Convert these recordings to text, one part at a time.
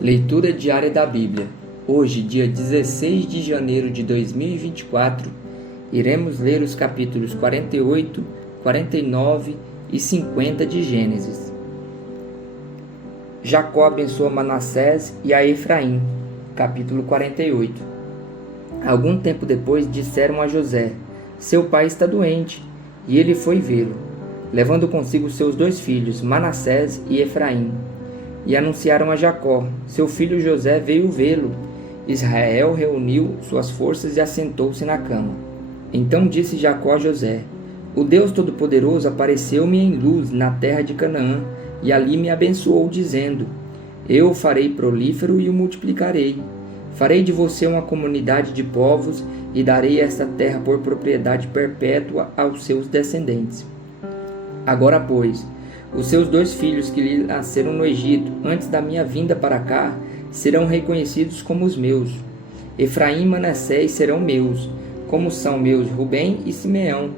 Leitura diária da Bíblia. Hoje, dia 16 de janeiro de 2024, iremos ler os capítulos 48, 49 e 50 de Gênesis. Jacó abençoa Manassés e a Efraim. Capítulo 48. Algum tempo depois disseram a José: seu pai está doente. E ele foi vê-lo, levando consigo seus 2 filhos, Manassés e Efraim. E anunciaram a Jacó: seu filho José veio vê-lo. Israel reuniu suas forças e assentou-se na cama. Então disse Jacó a José: o Deus Todo-Poderoso apareceu-me em luz na terra de Canaã, e ali me abençoou, dizendo: eu o farei prolífero e o multiplicarei. Farei de você uma comunidade de povos, e darei esta terra por propriedade perpétua aos seus descendentes. Agora, pois, os seus 2 filhos que lhe nasceram no Egito, antes da minha vinda para cá, serão reconhecidos como os meus. Efraim e Manassés serão meus, como são meus Rubem e Simeão.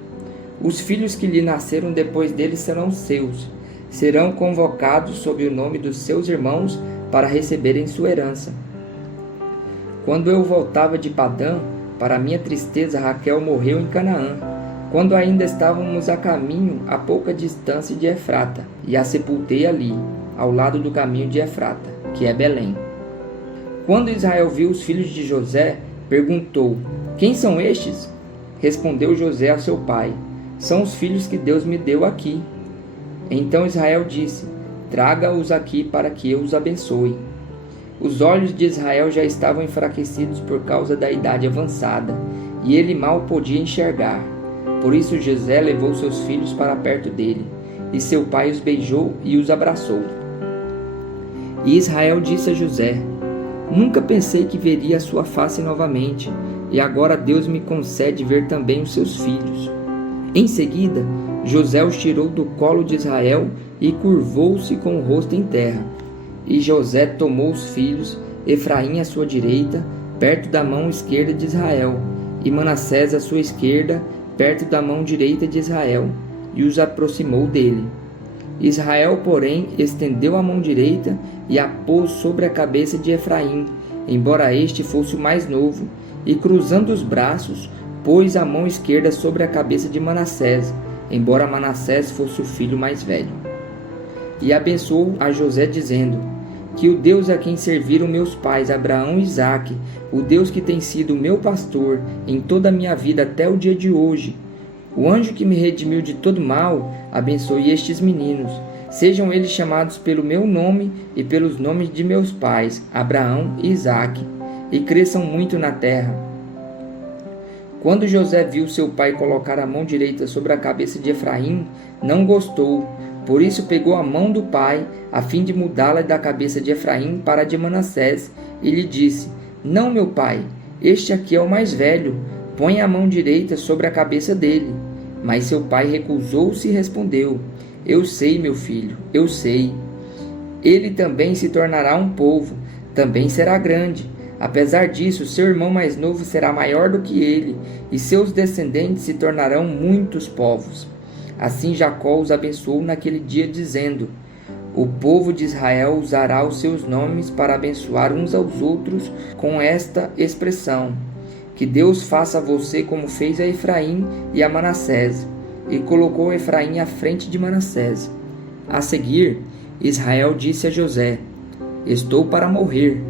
Os filhos que lhe nasceram depois dele serão seus. Serão convocados sob o nome dos seus irmãos para receberem sua herança. Quando eu voltava de Padã, para minha tristeza, Raquel morreu em Canaã, quando ainda estávamos a caminho a pouca distância de Efrata, e a sepultei ali, ao lado do caminho de Efrata, que é Belém. Quando Israel viu os filhos de José, perguntou: quem são estes? Respondeu José a seu pai: são os filhos que Deus me deu aqui. Então Israel disse: traga-os aqui para que eu os abençoe. Os olhos de Israel já estavam enfraquecidos por causa da idade avançada, e ele mal podia enxergar. Por isso José levou seus filhos para perto dele, e seu pai os beijou e os abraçou. E Israel disse a José: nunca pensei que veria a sua face novamente, e agora Deus me concede ver também os seus filhos. Em seguida, José os tirou do colo de Israel e curvou-se com o rosto em terra. E José tomou os filhos, Efraim à sua direita, perto da mão esquerda de Israel, e Manassés à sua esquerda, perto da mão direita de Israel, e os aproximou dele. Israel, porém, estendeu a mão direita e a pôs sobre a cabeça de Efraim, embora este fosse o mais novo, e cruzando os braços, pôs a mão esquerda sobre a cabeça de Manassés, embora Manassés fosse o filho mais velho. E abençoou a José, dizendo: que o Deus a quem serviram meus pais Abraão e Isaque, o Deus que tem sido meu pastor em toda a minha vida até o dia de hoje, o anjo que me redimiu de todo mal, abençoe estes meninos. Sejam eles chamados pelo meu nome e pelos nomes de meus pais, Abraão e Isaque, e cresçam muito na terra. Quando José viu seu pai colocar a mão direita sobre a cabeça de Efraim, não gostou. Por isso pegou a mão do pai, a fim de mudá-la da cabeça de Efraim para a de Manassés, e lhe disse: não, meu pai, este aqui é o mais velho, põe a mão direita sobre a cabeça dele. Mas seu pai recusou-se e respondeu: eu sei, meu filho, eu sei. Ele também se tornará um povo, também será grande. Apesar disso, seu irmão mais novo será maior do que ele, e seus descendentes se tornarão muitos povos. Assim Jacó os abençoou naquele dia, dizendo: o povo de Israel usará os seus nomes para abençoar uns aos outros com esta expressão: que Deus faça a você como fez a Efraim e a Manassés. E colocou Efraim à frente de Manassés. A seguir, Israel disse a José: estou para morrer,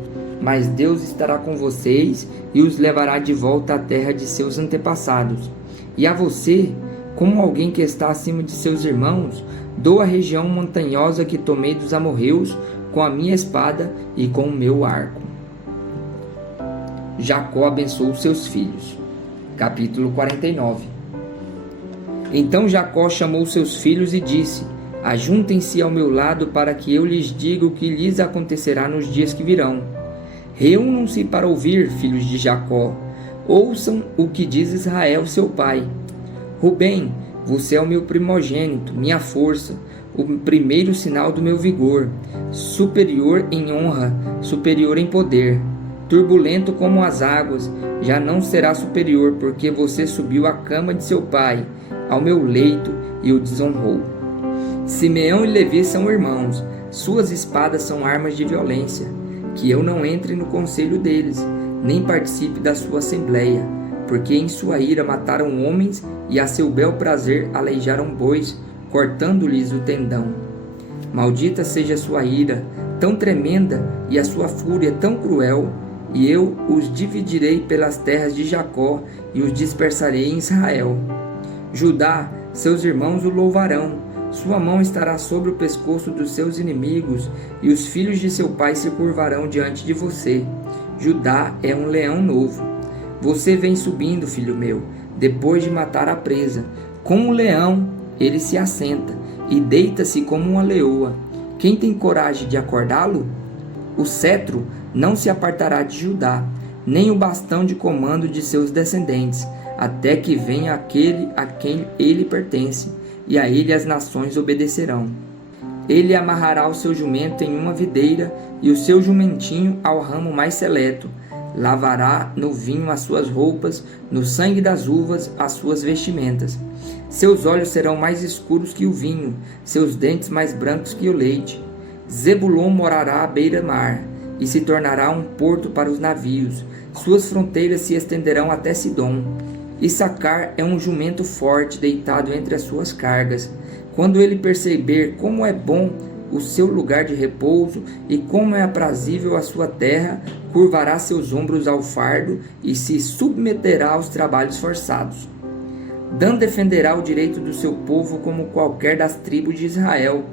mas Deus estará com vocês e os levará de volta à terra de seus antepassados. E a você, como alguém que está acima de seus irmãos, dou a região montanhosa que tomei dos amorreus com a minha espada e com o meu arco. Jacó abençoou seus filhos. Capítulo 49. Então Jacó chamou seus filhos e disse: ajuntem-se ao meu lado para que eu lhes diga o que lhes acontecerá nos dias que virão. Reúnam-se para ouvir, filhos de Jacó. Ouçam o que diz Israel, seu pai. Rubem, você é o meu primogênito, minha força, o primeiro sinal do meu vigor, superior em honra, superior em poder. Turbulento como as águas, já não será superior, porque você subiu à cama de seu pai, ao meu leito, e o desonrou. Simeão e Levi são irmãos, suas espadas são armas de violência. que eu não entre no conselho deles, nem participe da sua assembleia, porque em sua ira mataram homens e a seu bel prazer aleijaram bois, cortando-lhes o tendão. Maldita seja a sua ira, tão tremenda, e a sua fúria tão cruel, e eu os dividirei pelas terras de Jacó e os dispersarei em Israel. Judá, seus irmãos o louvarão, sua mão estará sobre o pescoço dos seus inimigos, e os filhos de seu pai se curvarão diante de você. Judá é um leão novo. Você vem subindo, filho meu, depois de matar a presa. Como um leão, ele se assenta, e deita-se como uma leoa. Quem tem coragem de acordá-lo? O cetro não se apartará de Judá, nem o bastão de comando de seus descendentes, até que venha aquele a quem ele pertence, e a ele as nações obedecerão. Ele amarrará o seu jumento em uma videira, e o seu jumentinho ao ramo mais seleto. Lavará no vinho as suas roupas, no sangue das uvas as suas vestimentas. Seus olhos serão mais escuros que o vinho, seus dentes mais brancos que o leite. Zebulon morará à beira-mar, e se tornará um porto para os navios. Suas fronteiras se estenderão até Sidom. Issacar é um jumento forte deitado entre as suas cargas. Quando ele perceber como é bom o seu lugar de repouso e como é aprazível a sua terra, curvará seus ombros ao fardo e se submeterá aos trabalhos forçados. Dan defenderá o direito do seu povo como qualquer das tribos de Israel.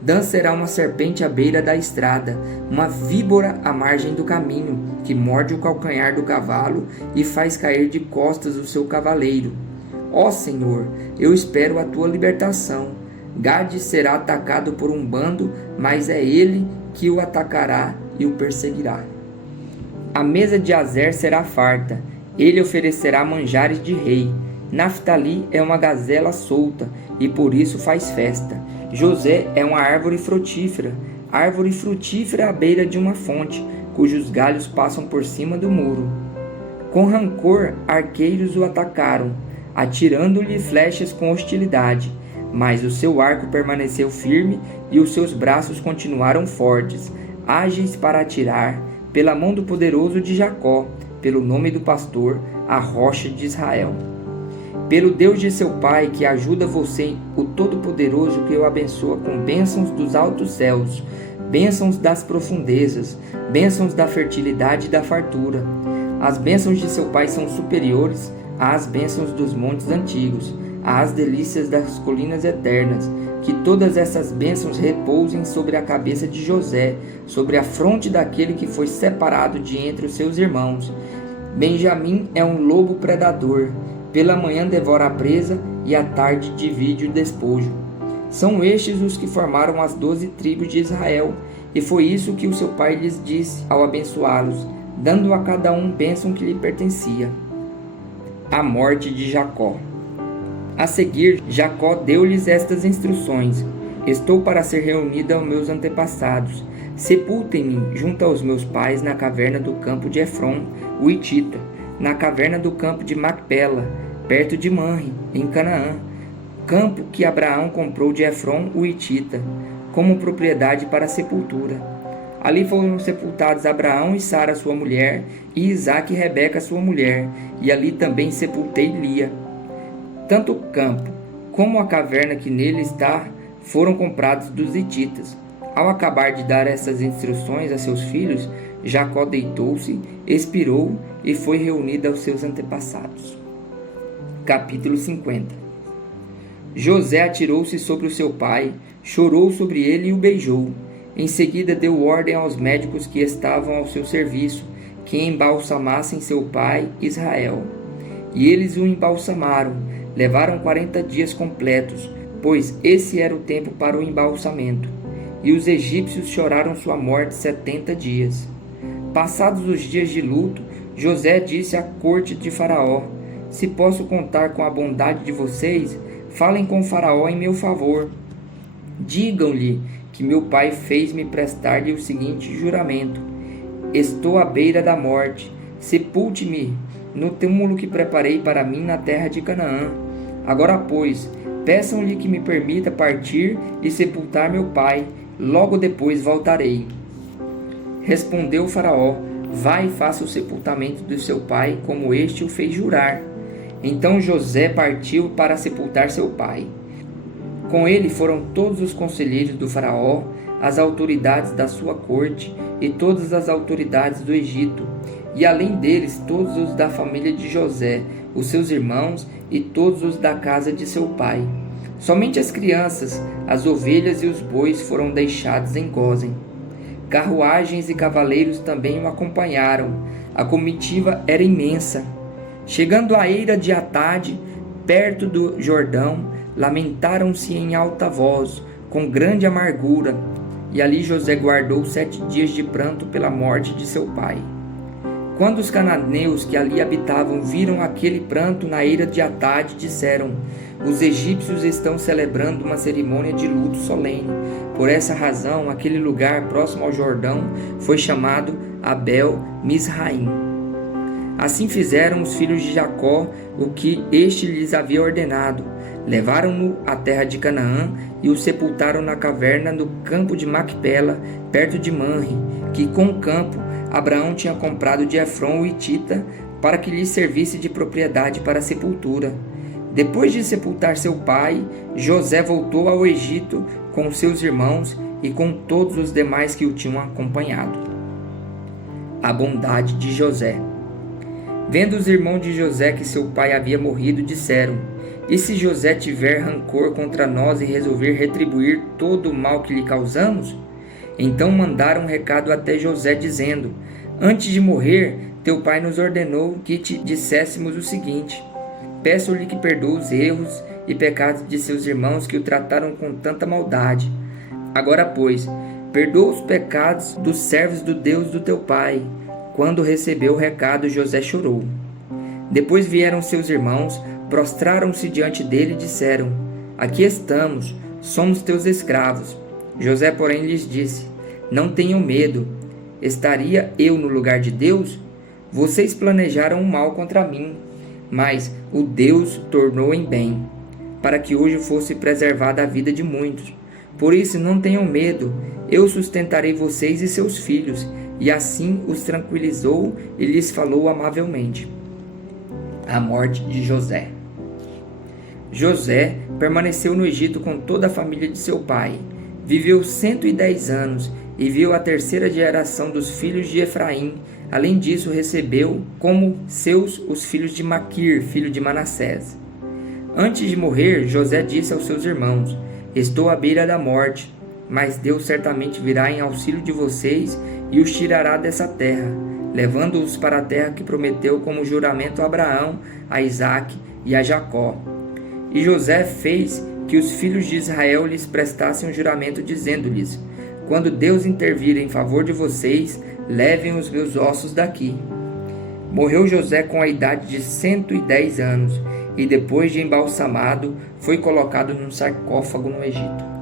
Dan será uma serpente à beira da estrada, uma víbora à margem do caminho, que morde o calcanhar do cavalo e faz cair de costas o seu cavaleiro. Ó Senhor, eu espero a tua libertação. Gade será atacado por um bando, mas é ele que o atacará e o perseguirá. A mesa de Azer será farta, ele oferecerá manjares de rei. Naftali é uma gazela solta, e por isso faz festa. José é uma árvore frutífera à beira de uma fonte, cujos galhos passam por cima do muro. Com rancor, arqueiros o atacaram, atirando-lhe flechas com hostilidade. Mas o seu arco permaneceu firme e os seus braços continuaram fortes, ágeis para atirar, pela mão do poderoso de Jacó, pelo nome do pastor, a rocha de Israel. Pelo Deus de seu pai, que ajuda você, o Todo-Poderoso, que o abençoa com bênçãos dos altos céus, bênçãos das profundezas, bênçãos da fertilidade e da fartura. As bênçãos de seu pai são superiores às bênçãos dos montes antigos, às delícias das colinas eternas. Que todas essas bênçãos repousem sobre a cabeça de José, sobre a fronte daquele que foi separado de entre os seus irmãos. Benjamim é um lobo predador. Pela manhã devora a presa e à tarde divide o despojo. São estes os que formaram as 12 tribos de Israel, e foi isso que o seu pai lhes disse ao abençoá-los, dando a cada um bênção que lhe pertencia. A morte de Jacó. A seguir, Jacó deu-lhes estas instruções: Estou para ser reunida aos meus antepassados. Sepultem-me junto aos meus pais na caverna do campo de Efron, o Hitita, na caverna do campo de Macpela, perto de Manre, em Canaã, campo que Abraão comprou de Efron, o Hitita, como propriedade para sepultura. Ali foram sepultados Abraão e Sara, sua mulher, e Isaque e Rebeca, sua mulher, e ali também sepultei Lia. Tanto o campo como a caverna que nele está foram comprados dos hititas. Ao acabar de dar essas instruções a seus filhos, Jacó deitou-se, expirou e foi reunido aos seus antepassados. Capítulo 50. José atirou-se sobre o seu pai, chorou sobre ele e o beijou. Em seguida deu ordem aos médicos que estavam ao seu serviço, que embalsamassem seu pai Israel. E eles o embalsamaram. Levaram 40 dias completos, pois esse era o tempo para o embalsamento. E os egípcios choraram sua morte 70 dias. Passados os dias de luto, José disse à corte de Faraó: Se posso contar com a bondade de vocês, falem com Faraó em meu favor. Digam-lhe que meu pai fez-me prestar-lhe o seguinte juramento: Estou à beira da morte. Sepulte-me no túmulo que preparei para mim na terra de Canaã. Agora, pois, peçam-lhe que me permita partir e sepultar meu pai. Logo depois voltarei. Respondeu o Faraó: vai e faça o sepultamento do seu pai, como este o fez jurar. Então José partiu para sepultar seu pai. Com ele foram todos os conselheiros do Faraó, as autoridades da sua corte e todas as autoridades do Egito, e além deles todos os da família de José, os seus irmãos e todos os da casa de seu pai. Somente as crianças, as ovelhas e os bois foram deixados em Gósen. Carruagens e cavaleiros também o acompanharam. A comitiva era imensa. Chegando à eira de Atade, perto do Jordão, lamentaram-se em alta voz, com grande amargura. E ali José guardou 7 dias de pranto pela morte de seu pai. Quando os cananeus que ali habitavam viram aquele pranto na eira de Atade, disseram: os egípcios estão celebrando uma cerimônia de luto solene. Por essa razão, aquele lugar próximo ao Jordão foi chamado Abel-Misraim. Assim fizeram os filhos de Jacó o que este lhes havia ordenado. Levaram-no à terra de Canaã e o sepultaram na caverna do campo de Macpela, perto de Manre, que com o campo Abraão tinha comprado de Efron o hitita, para que lhe servisse de propriedade para a sepultura. Depois de sepultar seu pai, José voltou ao Egito com seus irmãos e com todos os demais que o tinham acompanhado. A bondade de José. Vendo os irmãos de José que seu pai havia morrido, disseram: e se José tiver rancor contra nós e resolver retribuir todo o mal que lhe causamos? Então mandaram um recado até José, dizendo: antes de morrer, teu pai nos ordenou que te disséssemos o seguinte: peço-lhe que perdoe os erros e pecados de seus irmãos que o trataram com tanta maldade. Agora, pois, perdoa os pecados dos servos do Deus do teu pai. Quando recebeu o recado, José chorou. Depois vieram seus irmãos, prostraram-se diante dele e disseram: aqui estamos, somos teus escravos. José, porém, lhes disse: não tenham medo. Estaria eu no lugar de Deus? Vocês planejaram o mal contra mim, mas o Deus tornou em bem, para que hoje fosse preservada a vida de muitos. Por isso não tenham medo, eu sustentarei vocês e seus filhos. E assim os tranquilizou e lhes falou amavelmente. A morte de José. José permaneceu no Egito com toda a família de seu pai. Viveu 110 anos e viu a 3ª geração dos filhos de Efraim. Além disso, recebeu como seus os filhos de Maquir, filho de Manassés. Antes de morrer, José disse aos seus irmãos: estou à beira da morte, mas Deus certamente virá em auxílio de vocês e os tirará dessa terra, levando-os para a terra que prometeu como juramento a Abraão, a Isaque e a Jacó. E José fez que os filhos de Israel lhes prestassem um juramento, dizendo-lhes: quando Deus intervir em favor de vocês, levem os meus ossos daqui. Morreu José com a idade de 110 anos, e depois de embalsamado, foi colocado num sarcófago no Egito.